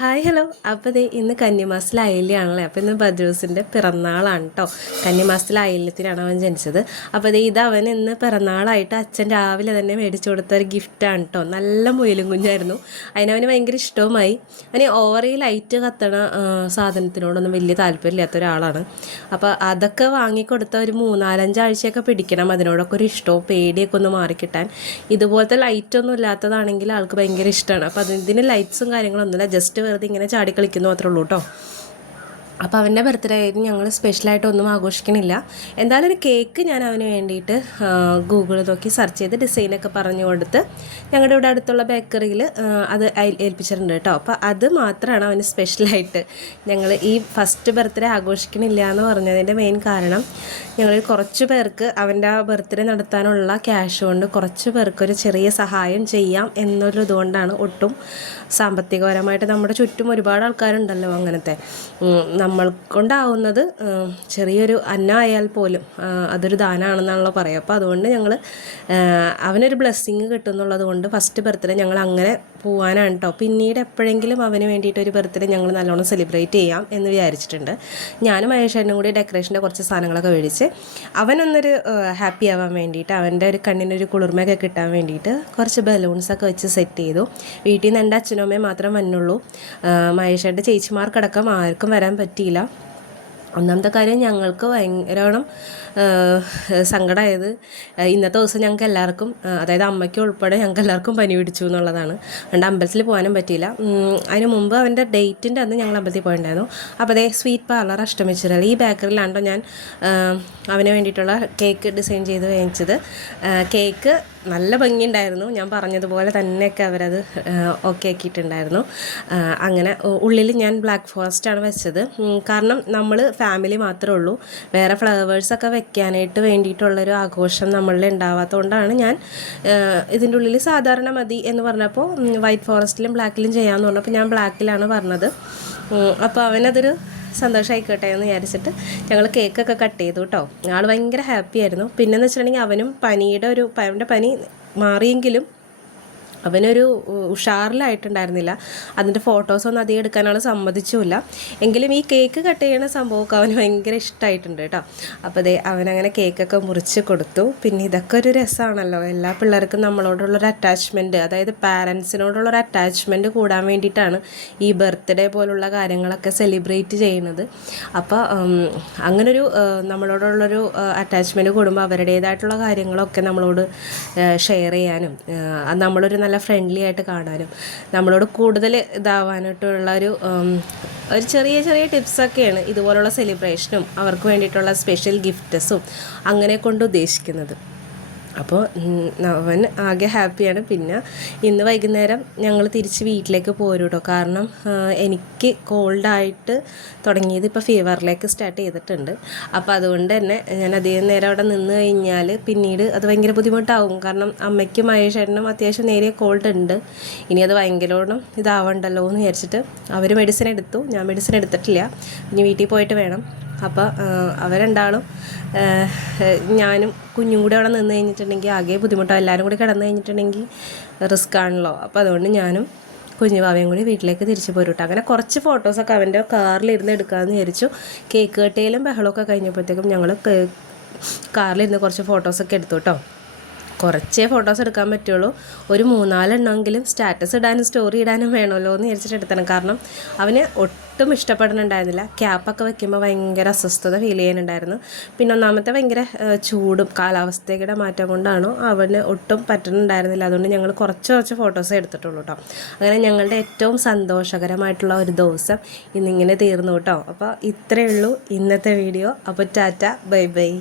Hi hello. അപ്പോൾ ദേ ഇന്ന് കന്നിമാസത്തിലെ അയല്യാണല്ലേ. അപ്പോൾ ഇന്ന് ബദ്രൂസിൻ്റെ പിറന്നാളാണ് കേട്ടോ. കന്നിമാസത്തിലെ അയല്യത്തിനാണ് അവൻ ജനിച്ചത്. അപ്പോൾ ഇത് അവൻ ഇന്ന് പിറന്നാളായിട്ട് അച്ഛൻ രാവിലെ തന്നെ മേടിച്ചു കൊടുത്ത ഒരു ഗിഫ്റ്റാണ് കേട്ടോ. നല്ല മുയലും കുഞ്ഞായിരുന്നു. അതിനവന് ഭയങ്കര ഇഷ്ടവുമായി. അവന് ഓവറി ലൈറ്റ് കത്തണ സാധനത്തിനോടൊന്നും വലിയ താല്പര്യമില്ലാത്ത ഒരാളാണ്. അപ്പോൾ അതൊക്കെ വാങ്ങിക്കൊടുത്ത ഒരു 3-4 ആഴ്ചയൊക്കെ പിടിക്കണം അതിനോടൊക്കെ ഒരു ഇഷ്ടവും പേടിയൊക്കെ ഒന്ന് മാറിക്കിട്ടാൻ. ഇതുപോലത്തെ ലൈറ്റൊന്നും ഇല്ലാത്തതാണെങ്കിൽ ആൾക്ക് ഭയങ്കര ഇഷ്ടമാണ്. അപ്പോൾ ഇതിന് ലൈറ്റ്സും കാര്യങ്ങളൊന്നുമില്ല, ജസ്റ്റ് വെറുതെ ഇങ്ങനെ ചാടി കളിക്കുന്നു മാത്രമേ ഉള്ളൂ കേട്ടോ. അപ്പോൾ അവൻ്റെ ബർത്ത്ഡേ ആയിരുന്നു. ഞങ്ങൾ സ്പെഷ്യലായിട്ടൊന്നും ആഘോഷിക്കണില്ല. എന്തായാലും ഒരു കേക്ക് ഞാൻ അവന് വേണ്ടിയിട്ട് ഗൂഗിളിൽ നോക്കി സെർച്ച് ചെയ്ത് ഡിസൈനൊക്കെ പറഞ്ഞു കൊടുത്ത് ഞങ്ങളുടെ ഇവിടെ അടുത്തുള്ള ബേക്കറിയിൽ അത് ഏൽപ്പിച്ചിട്ടുണ്ട് കേട്ടോ. അപ്പോൾ അത് മാത്രമാണ് അവന് സ്പെഷ്യലായിട്ട്. ഞങ്ങൾ ഈ ഫസ്റ്റ് ബർത്ത്ഡേ ആഘോഷിക്കണില്ല എന്ന് പറഞ്ഞതിൻ്റെ മെയിൻ കാരണം ഞങ്ങൾ കുറച്ച് പേർക്ക് അവൻ്റെ ആ ബർത്ത്ഡേ നടത്താനുള്ള ക്യാഷ് കൊണ്ട് കുറച്ച് പേർക്കൊരു ചെറിയ സഹായം ചെയ്യാം എന്നൊരു ഇതുകൊണ്ടാണ്. ഒട്ടും സാമ്പത്തികപരമായിട്ട് നമ്മുടെ ചുറ്റും ഒരുപാട് ആൾക്കാരുണ്ടല്ലോ അങ്ങനത്തെ. നമ്മൾ കൊണ്ടാവുന്നത് ചെറിയൊരു അന്നമായാൽ പോലും അതൊരു ദാനമാണെന്നാണല്ലോ പറയുക. അപ്പോൾ അതുകൊണ്ട് ഞങ്ങൾ അവനൊരു ബ്ലെസ്സിങ് കിട്ടുന്നുള്ളത് കൊണ്ട് ഫസ്റ്റ് ബർത്ത്ഡേ ഞങ്ങൾ അങ്ങനെ പോകാനാണ് കേട്ടോ. പിന്നീട് എപ്പോഴെങ്കിലും അവന് വേണ്ടിയിട്ട് ഒരു ബർത്ത്ഡേ ഞങ്ങൾ നല്ലോണം സെലിബ്രേറ്റ് ചെയ്യാം എന്ന് വിചാരിച്ചിട്ടുണ്ട്. ഞാനും മഹേഷേട്ടനും കൂടി ഡെക്കറേഷൻ്റെ കുറച്ച് സാധനങ്ങളൊക്കെ മേടിച്ച് അവനൊന്നൊരു ഹാപ്പി ആവാൻ വേണ്ടിയിട്ട്, അവൻ്റെ ഒരു കണ്ണിനൊരു കുളിർമയൊക്കെ കിട്ടാൻ വേണ്ടിയിട്ട് കുറച്ച് ബലൂൺസൊക്കെ വെച്ച് സെറ്റ് ചെയ്തു. വീട്ടിൽ നിന്ന് എൻ്റെ അച്ഛനും അമ്മയും മാത്രം വന്നുള്ളൂ. മഹേഷേട്ടൻ്റെ ചേച്ചിമാർക്കടക്കം ആർക്കും വരാൻ പറ്റിയില്ല. ഒന്നാമത്തെ കാര്യം ഞങ്ങൾക്ക് ഭയങ്കരവണ്ണം സങ്കടമായത് ഇന്നത്തെ ദിവസം ഞങ്ങൾക്ക് എല്ലാവർക്കും, അതായത് അമ്മയ്ക്കും ഉൾപ്പെടെ ഞങ്ങൾക്ക് എല്ലാവർക്കും പനി പിടിച്ചു എന്നുള്ളതാണ്. അതുകൊണ്ട് അമ്പലത്തിൽ പോകാനും പറ്റിയില്ല. അതിന് മുമ്പ് അവൻ്റെ ഡേറ്റിൻ്റെ അന്ന് ഞങ്ങൾ അമ്പലത്തിൽ പോയിട്ടുണ്ടായിരുന്നു. അപ്പോൾ അതേ സ്വീറ്റ് പാർലർ അഷ്ടമിച്ചിറൽ ഈ ബേക്കറിലാണ്ടോ ഞാൻ അവന് വേണ്ടിയിട്ടുള്ള കേക്ക് ഡിസൈൻ ചെയ്ത് വാങ്ങിച്ചത്. കേക്ക് നല്ല ഭംഗിയുണ്ടായിരുന്നു. ഞാൻ പറഞ്ഞതുപോലെ തന്നെയൊക്കെ അവരത് ഓക്കെ ആക്കിയിട്ടുണ്ടായിരുന്നു. അങ്ങനെ ഉള്ളിൽ ഞാൻ ബ്ലാക്ക് ഫോറസ്റ്റാണ് വെച്ചത്. കാരണം നമ്മൾ ഫാമിലി മാത്രമേ ഉള്ളൂ, വേറെ ഫ്ലവേഴ്സൊക്കെ വെക്കാനായിട്ട് വേണ്ടിയിട്ടുള്ളൊരു ആഘോഷം നമ്മളിൽ ഉണ്ടാവാത്തതുകൊണ്ടാണ് ഞാൻ ഇതിൻ്റെ ഉള്ളിൽ സാധാരണ മതി എന്ന് പറഞ്ഞപ്പോൾ വൈറ്റ് ഫോറസ്റ്റിലും ബ്ലാക്കിലും ചെയ്യാമെന്ന് പറഞ്ഞപ്പോൾ ഞാൻ ബ്ലാക്കിലാണ് പറഞ്ഞത്. അപ്പോൾ അവനതൊരു സന്തോഷമായിക്കോട്ടെ എന്ന് വിചാരിച്ചിട്ട് ഞങ്ങൾ കേക്കൊക്കെ കട്ട് ചെയ്തു കേട്ടോ. ആൾ ഭയങ്കര ഹാപ്പി ആയിരുന്നു. പിന്നെന്ന് വെച്ചിട്ടുണ്ടെങ്കിൽ അവനും അവൻ്റെ പനി മാറിയെങ്കിലും അവനൊരു ഉഷാറിലായിട്ടുണ്ടായിരുന്നില്ല. അതിൻ്റെ ഫോട്ടോസൊന്നും അധികം എടുക്കാൻ ആൾ സമ്മതിച്ചില്ല. എങ്കിലും ഈ കേക്ക് കട്ട് ചെയ്യുന്ന സംഭവമൊക്കെ അവന് ഭയങ്കര ഇഷ്ടമായിട്ടുണ്ട് കേട്ടോ. അപ്പോൾ അവനങ്ങനെ കേക്കൊക്കെ മുറിച്ച് കൊടുത്തു. പിന്നെ ഇതൊക്കെ ഒരു രസമാണല്ലോ, എല്ലാ പിള്ളേർക്കും നമ്മളോടുള്ളൊരു അറ്റാച്ച്മെൻറ്റ്, അതായത് പാരൻസിനോടുള്ളൊരു അറ്റാച്ച്മെൻറ്റ് കൂടാൻ വേണ്ടിയിട്ടാണ് ഈ ബർത്ത്ഡേ പോലുള്ള കാര്യങ്ങളൊക്കെ സെലിബ്രേറ്റ് ചെയ്യുന്നത്. അപ്പോൾ അങ്ങനൊരു നമ്മളോടുള്ളൊരു അറ്റാച്ച്മെൻറ്റ് കൂടുമ്പോൾ അവരുടേതായിട്ടുള്ള കാര്യങ്ങളൊക്കെ നമ്മളോട് ഷെയർ ചെയ്യാനും നമ്മളൊരു നല്ല ഫ്രണ്ട്ലി ആയിട്ട് കാണാനും നമ്മളോട് കൂടുതൽ ഇതാവാനായിട്ടുള്ള ഒരു ചെറിയ ചെറിയ ടിപ്സൊക്കെയാണ് ഇതുപോലുള്ള സെലിബ്രേഷനും അവർക്ക് വേണ്ടിയിട്ടുള്ള സ്പെഷ്യൽ ഗിഫ്റ്റ്സും അങ്ങനെ കൊണ്ട് ഉദ്ദേശിക്കുന്നത്. അപ്പോൾ അവൻ ആകെ ഹാപ്പിയാണ്. പിന്നെ ഇന്ന് വൈകുന്നേരം ഞങ്ങൾ തിരിച്ച് വീട്ടിലേക്ക് പോരും കേട്ടോ. കാരണം എനിക്ക് കോൾഡായിട്ട് തുടങ്ങിയത് ഇപ്പോൾ ഫീവറിലേക്ക് സ്റ്റാർട്ട് ചെയ്തിട്ടുണ്ട്. അപ്പോൾ അതുകൊണ്ട് തന്നെ ഞാൻ അധികം നേരം അവിടെ നിന്ന് കഴിഞ്ഞാൽ പിന്നീട് അത് ഭയങ്കര ബുദ്ധിമുട്ടാവും. കാരണം അമ്മയ്ക്കും മഹേഷേട്ടനും അത്യാവശ്യം നേരിയ കോൾഡ് ഉണ്ട്. ഇനി അത് ഭയങ്കരോണം ഇതാവണ്ടല്ലോ എന്ന് വിചാരിച്ചിട്ട് അവർ മെഡിസിൻ എടുത്തു, ഞാൻ മെഡിസിൻ എടുത്തിട്ടില്ല. ഇനി വീട്ടിൽ പോയിട്ട് വേണം. അപ്പോൾ അവരുണ്ടാളും ഞാനും കുഞ്ഞും കൂടി അവിടെ നിന്ന് കഴിഞ്ഞിട്ടുണ്ടെങ്കിൽ ആകെ ബുദ്ധിമുട്ടാണ്. എല്ലാവരും കൂടി കിടന്നു കഴിഞ്ഞിട്ടുണ്ടെങ്കിൽ റിസ്ക് ആണല്ലോ. അപ്പോൾ അതുകൊണ്ട് ഞാനും കുഞ്ഞു ഭാവയും കൂടി വീട്ടിലേക്ക് തിരിച്ചു പോരുട്ടോ. അങ്ങനെ കുറച്ച് ഫോട്ടോസൊക്കെ അവൻ്റെ കാറിലിരുന്ന് എടുക്കാമെന്ന് വിചാരിച്ചു. കേക്ക് കെട്ടയിലും ബഹളമൊക്കെ കഴിഞ്ഞപ്പോഴത്തേക്കും ഞങ്ങൾ കാറിലിരുന്ന് കുറച്ച് ഫോട്ടോസൊക്കെ എടുത്തു കേട്ടോ. കുറച്ചേ ഫോട്ടോസ് എടുക്കാൻ പറ്റുള്ളൂ. ഒരു 3-4 എണ്ണമെങ്കിലും സ്റ്റാറ്റസ് ഇടാനും സ്റ്റോറി ഇടാനും വേണമല്ലോ എന്ന് വിചാരിച്ചിട്ട് എടുത്തണം. കാരണം അവന് ഒട്ടും ഇഷ്ടപ്പെടുന്നുണ്ടായിരുന്നില്ല. ക്യാപ്പൊക്കെ വെക്കുമ്പോൾ ഭയങ്കര അസ്വസ്ഥത ഫീൽ ചെയ്യാനുണ്ടായിരുന്നു. പിന്നെ ഒന്നാമത്തെ ഭയങ്കര ചൂടും കാലാവസ്ഥയുടെ മാറ്റം കൊണ്ടാണോ അവന് ഒട്ടും പറ്റുന്നുണ്ടായിരുന്നില്ല. അതുകൊണ്ട് ഞങ്ങൾ കുറച്ച് ഫോട്ടോസേ എടുത്തിട്ടുള്ളൂ കേട്ടോ. അങ്ങനെ ഞങ്ങളുടെ ഏറ്റവും സന്തോഷകരമായിട്ടുള്ള ഒരു ദിവസം ഇന്നിങ്ങനെ തീർന്നു കേട്ടോ. അപ്പോൾ ഇത്രയേ ഉള്ളൂ ഇന്നത്തെ വീഡിയോ. അപ്പോൾ ടാറ്റ, ബൈ ബൈ.